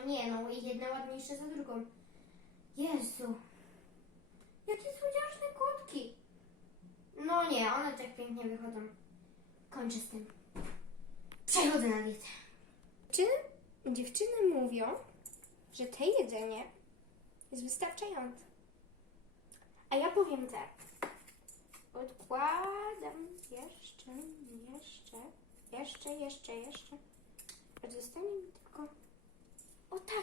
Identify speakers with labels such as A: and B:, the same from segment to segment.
A: No nie, no i jedna ładniejsza za drugą. Jezu. Jakie słodziaczne kotki. No nie, one tak pięknie wychodzą. Kończę z tym. Przechodzę na dietę. Dziewczyny, dziewczyny mówią, że te jedzenie jest wystarczające. A ja powiem tak. Odkładam jeszcze, jeszcze, jeszcze, jeszcze, jeszcze. Zostanie mi tylko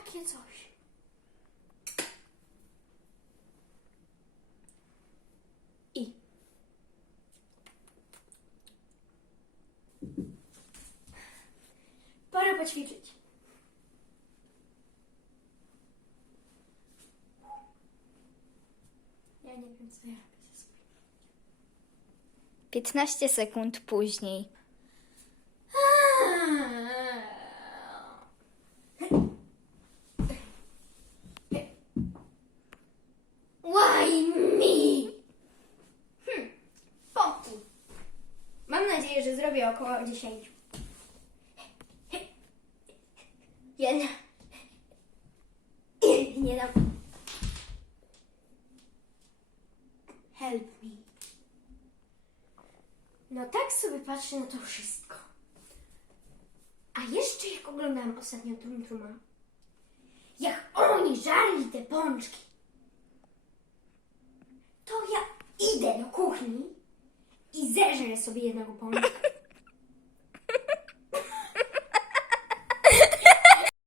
A: takie coś. I. Pora poćwiczyć. Ja nie wiem, co ja robię ze sobą.
B: 15 sekund później.
A: Nadzieję, że zrobię około 10. Jedna. Nie dam. Help me. No tak sobie patrzę na to wszystko. A jeszcze jak oglądałam ostatnio Trum Truma, jak oni żarli te pączki, to ja idę do kuchni i zeżrę sobie jednego pączka.